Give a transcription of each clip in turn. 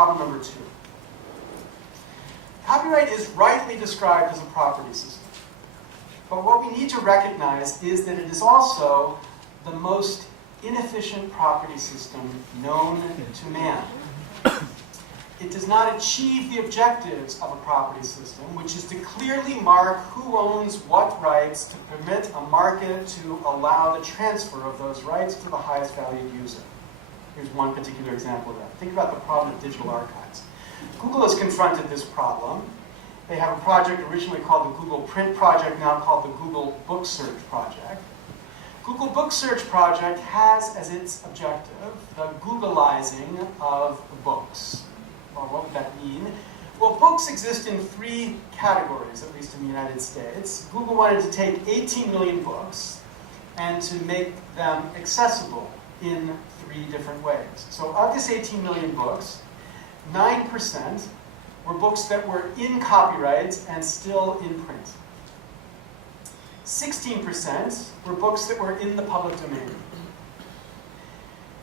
problem number 2. Copyright is rightly described as a property system. But what we need to recognize is that it is also the most inefficient property system known to man. It does not achieve the objectives of a property system, which is to clearly mark who owns what rights to permit a market to allow the transfer of those rights to the highest valued user. Here's one particular example of that. Think about the problem of digital archives. Google has confronted this problem. They have a project originally called the Google Print Project, now called the Google Book Search Project. Google Book Search Project has as its objective the Googleizing of books. Well, what would that mean? Well, books exist in 3 categories, at least in the United States. Google wanted to take 18 million books and to make them accessible in 3 different ways. So of this 18 million books, 9% were books that were in copyright and still in print. 16% were books that were in the public domain.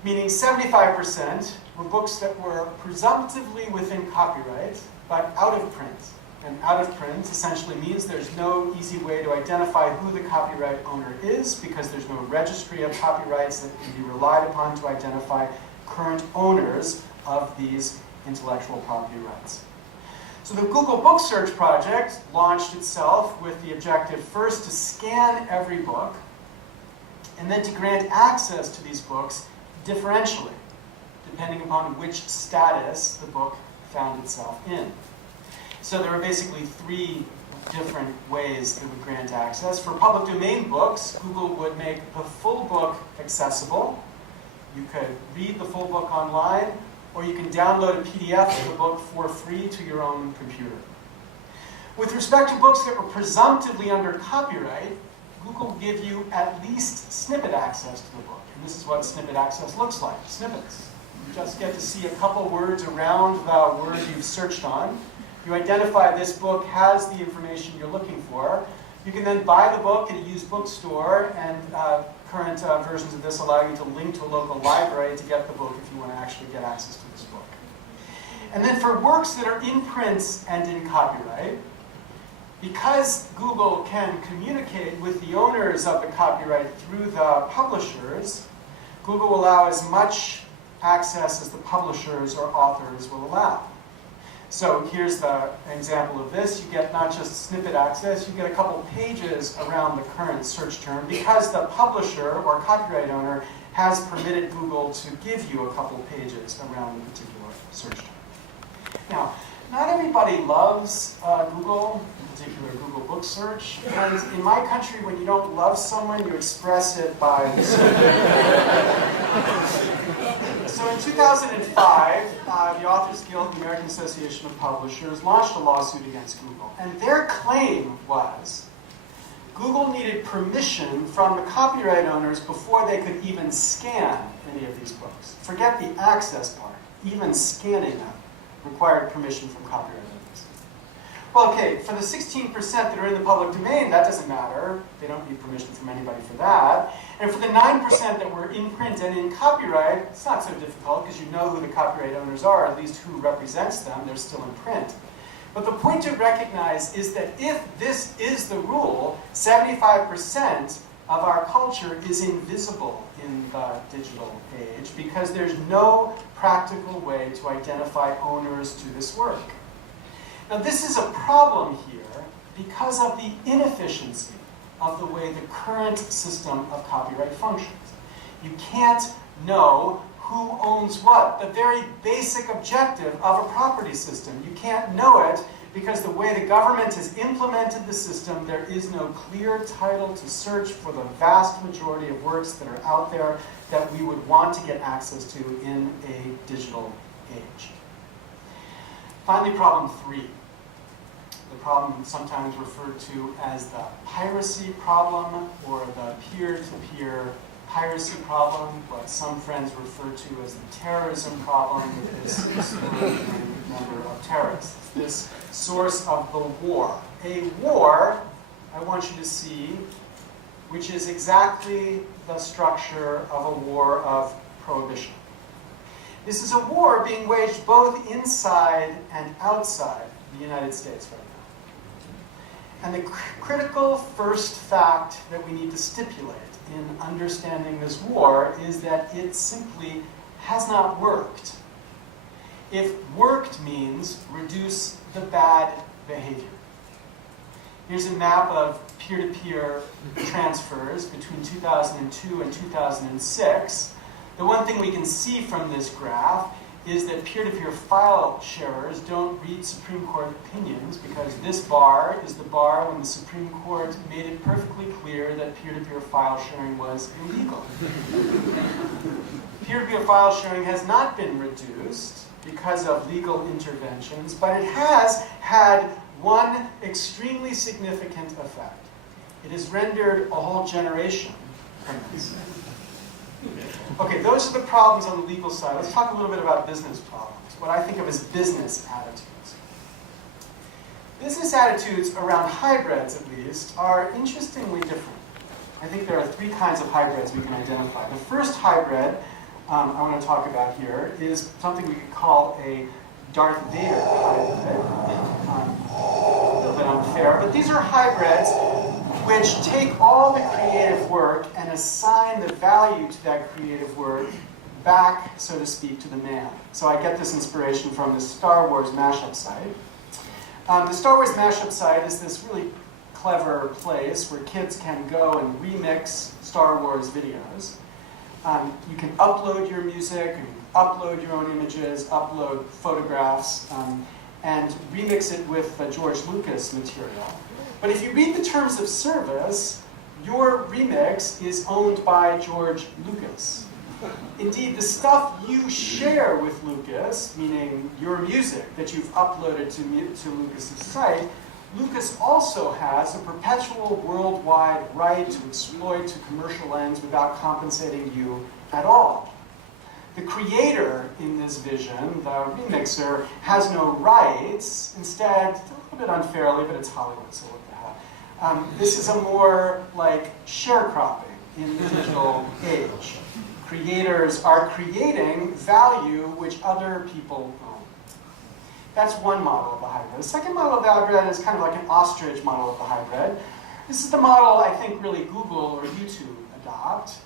Meaning 75% were books that were presumptively within copyright, but out of print. And out of print essentially means there's no easy way to identify who the copyright owner is, because there's no registry of copyrights that can be relied upon to identify current owners of these intellectual property rights. So the Google Book Search Project launched itself with the objective first to scan every book, and then to grant access to these books differentially, depending upon which status the book found itself in. So there are basically 3 different ways it would grant access. For public domain books, Google would make the full book accessible. You could read the full book online, or you can download a PDF of the book for free to your own computer. With respect to books that were presumptively under copyright, Google will give you at least snippet access to the book. And this is what snippet access looks like, snippets. You just get to see a couple words around the word you've searched on. You identify this book has the information you're looking for. You can then buy the book at a used bookstore, and current versions of this allow you to link to a local library to get the book if you want to actually get access to this book. And then for works that are in print and in copyright, because Google can communicate with the owners of the copyright through the publishers, Google will allow as much access as the publishers or authors will allow. So here's the example of this. You get not just snippet access, you get a couple pages around the current search term because the publisher or copyright owner has permitted Google to give you a couple pages around the particular search term. Now, not everybody loves Google, in particular Google Book Search. And in my country, when you don't love someone, you express it by So in 2005, the Authors Guild, the American Association of Publishers, launched a lawsuit against Google. And their claim was Google needed permission from the copyright owners before they could even scan any of these books. Forget the access part. Even scanning them required permission from copyright owners. Well, okay, for the 16% that are in the public domain, that doesn't matter. They don't need permission from anybody for that. And for the 9% that were in print and in copyright, it's not so difficult because you know who the copyright owners are, at least who represents them. They're still in print. But the point to recognize is that if this is the rule, 75% of our culture is invisible in the digital age because there's no practical way to identify owners to this work. Now, this is a problem here because of the inefficiency of the way the current system of copyright functions. You can't know who owns what, the very basic objective of a property system. You can't know it because the way the government has implemented the system, there is no clear title to search for the vast majority of works that are out there that we would want to get access to in a digital age. Finally, problem 3. The problem sometimes referred to as the piracy problem or the peer-to-peer piracy problem, what some friends refer to as the terrorism problem with this exploding number of terrorists. This source of the war. A war, I want you to see, which is exactly the structure of a war of prohibition. This is a war being waged both inside and outside the United States right now. And the critical first fact that we need to stipulate in understanding this war is that it simply has not worked. If worked means reduce the bad behavior. Here's a map of peer-to-peer transfers between 2002 and 2006. The one thing we can see from this graph is that peer-to-peer file sharers don't read Supreme Court opinions, because this bar is the bar when the Supreme Court made it perfectly clear that peer-to-peer file sharing was illegal. Peer-to-peer file sharing has not been reduced because of legal interventions, but it has had one extremely significant effect. It has rendered a whole generation criminals. Okay, those are the problems on the legal side. Let's talk a little bit about business problems, what I think of as business attitudes. Business attitudes around hybrids, at least, are interestingly different. I think there are three kinds of hybrids we can identify. The first hybrid I want to talk about here is something we could call a Darth Vader hybrid. A little bit unfair, but these are hybrids which take all the creative work and assign the value to that creative work back, so to speak, to the man. So I get this inspiration from the Star Wars mashup site. The Star Wars mashup site is this really clever place where kids can go and remix Star Wars videos. You can upload your music, you can upload your own images, upload photographs, and remix it with George Lucas material. But if you read the terms of service, your remix is owned by George Lucas. Indeed, the stuff you share with Lucas, meaning your music that you've uploaded to Lucas's site, Lucas also has a perpetual worldwide right to exploit to commercial ends without compensating you at all. The creator in this vision, the remixer, has no rights. Instead, a little bit unfairly, but it's Hollywood, so what the hell. This is a more like sharecropping in the digital age. Creators are creating value which other people own. That's one model of the hybrid. The second model of the hybrid is kind of like an ostrich model of the hybrid. This is the model I think really Google or YouTube adopt.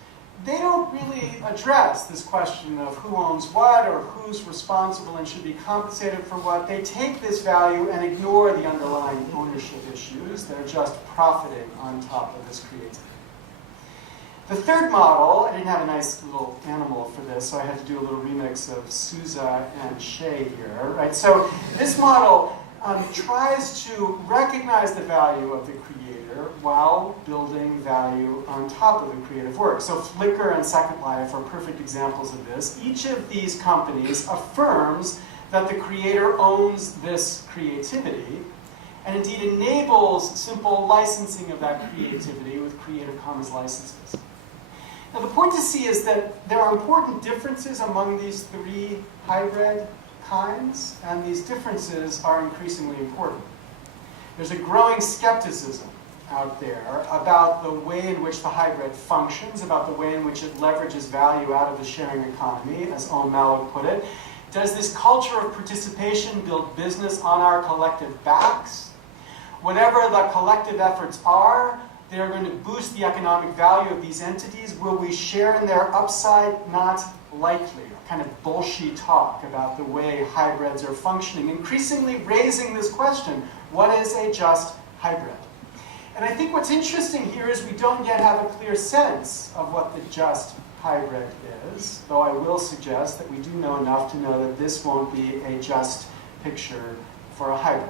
They don't really address this question of who owns what or who's responsible and should be compensated for what. They take this value and ignore the underlying ownership issues. They're just profiting on top of this creativity. The third model, I didn't have a nice little animal for this, so I had to do a little remix of Sousa and Shea here, right? So this model tries to recognize the value of the creator while building value on top of the creative work. So Flickr and Second Life are perfect examples of this. Each of these companies affirms that the creator owns this creativity, and indeed enables simple licensing of that creativity with Creative Commons licenses. Now the point to see is that there are important differences among these three hybrid kinds, and these differences are increasingly important. There's a growing skepticism out there about the way in which the hybrid functions, about the way in which it leverages value out of the sharing economy, as Owen Malik put it. Does this culture of participation build business on our collective backs? Whatever the collective efforts are, they are going to boost the economic value of these entities. Will we share in their upside? Not likely. Kind of bullshit talk about the way hybrids are functioning, increasingly raising this question, what is a just hybrid? And I think what's interesting here is we don't yet have a clear sense of what the just hybrid is, though I will suggest that we do know enough to know that this won't be a just picture for a hybrid.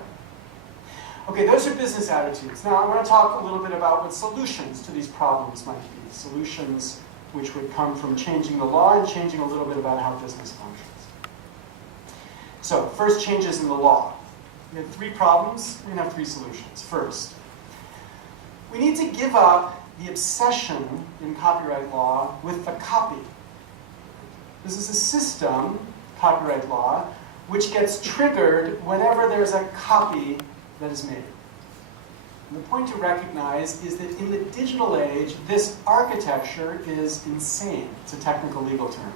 Okay, those are business attitudes. Now I want to talk a little bit about what solutions to these problems might be. Solutions which would come from changing the law and changing a little bit about how business functions. So, first, changes in the law. We have three problems, we're going to have three solutions. First, we need to give up the obsession in copyright law with the copy. This is a system, copyright law, which gets triggered whenever there's a copy that is made. And the point to recognize is that in the digital age, this architecture is insane. It's a technical legal term.